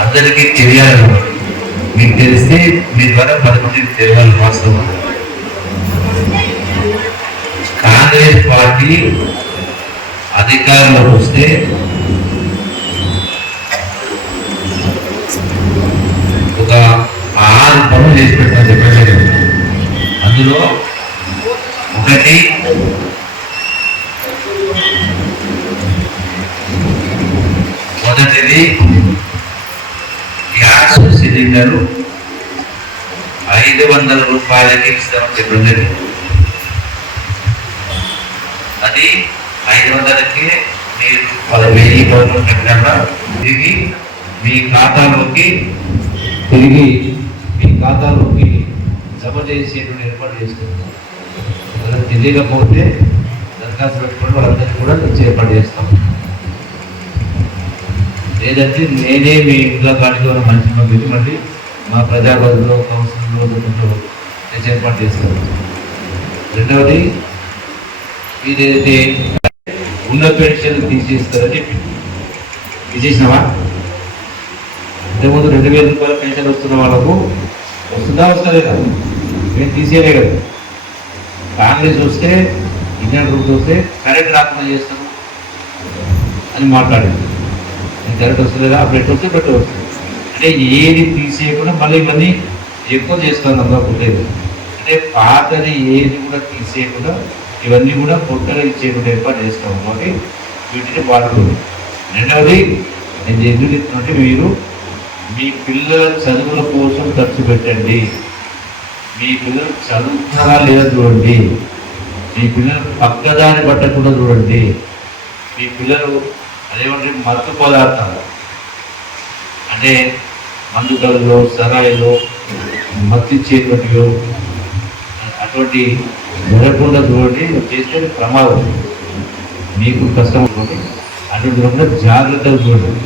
అందరికీ తెలియాలి మీకు తెలిస్తే మీ ద్వారా పది మందికి తెలియాలి వాస్తవం కాంగ్రెస్ పార్టీ అధికారంలోకి వస్తే ఒక ఆరు పనులు చేసి పెట్టిన చెప్పలేదు అందులో ఒకటి మొదటిది గ్యాస్ సిలిండర్ ఐదు వందల రూపాయలకి ఇస్తాం చెప్పలేదు అది ఐదు వందలకి మీరు పది వెయ్యి కోట్లు తిరిగి మీ ఖాతాలోకి తిరిగి మీ ఖాతాలోకి జమ చేసేటువంటి ఏర్పాటు చేసుకుంటాం అలా తెలియకపోతే దరఖాస్తు పెట్టుకుని వాళ్ళందరికీ కూడా ఏర్పాటు చేస్తాం. లేదంటే నేనే మీ ఇంట్లో కాడికి ఉన్న మంచి పంపించి మా ప్రజాపతిలో కౌన్సిల్లో ఏర్పాటు చేస్తాను రెండవది ఇదైతే ఉన్న పెన్షన్ తీసేస్తారని చెప్పింది తీసేసినావా? ఇంతకుముందు రెండు వేల రూపాయల పెన్షన్ వస్తున్న వాళ్ళకు వస్తుందా వస్తలేదా? మేము తీసేయలే కదా. కాంగ్రెస్ వస్తే ఇండియన్ రూట్ వస్తే కరెక్ట్ రాకుండా చేస్తాను అని మాట్లాడింది నేను కరెక్ట్ వస్తలేదా అప్పుడు ఎట్టు వస్తే పెట్టు వస్తుంది. అంటే ఏది తీసేయకుండా మళ్ళీ మళ్ళీ ఎక్కువ చేస్తాను అందులో అంటే పాతది ఏది కూడా తీసేయకుండా ఇవన్నీ కూడా కొత్తగా ఇచ్చేయకుండా ఏర్పాటు చేస్తాం కాబట్టి వీటిని వాడుకోండి. రెండవది నేను ఎందుకు చెప్తున్నట్టే మీరు మీ పిల్లల చదువుల కోసం ఖర్చు పెట్టండి. మీ పిల్లలు చదువుతారా లేదా చూడండి. మీ పిల్లలు పక్కదారి పట్టకుండా చూడండి. మీ పిల్లలు అదేమంటే మత్తు పదార్థాలు. అంటే మందుకల్లో సరాయిలో మత్తిచ్చేటువంటివి అటువంటి జరగకుండా చూడండి చేస్తే ప్రమాదం. మీకు కష్టం ఉంటుంది అటువంటి జాగ్రత్తగా చూడండి.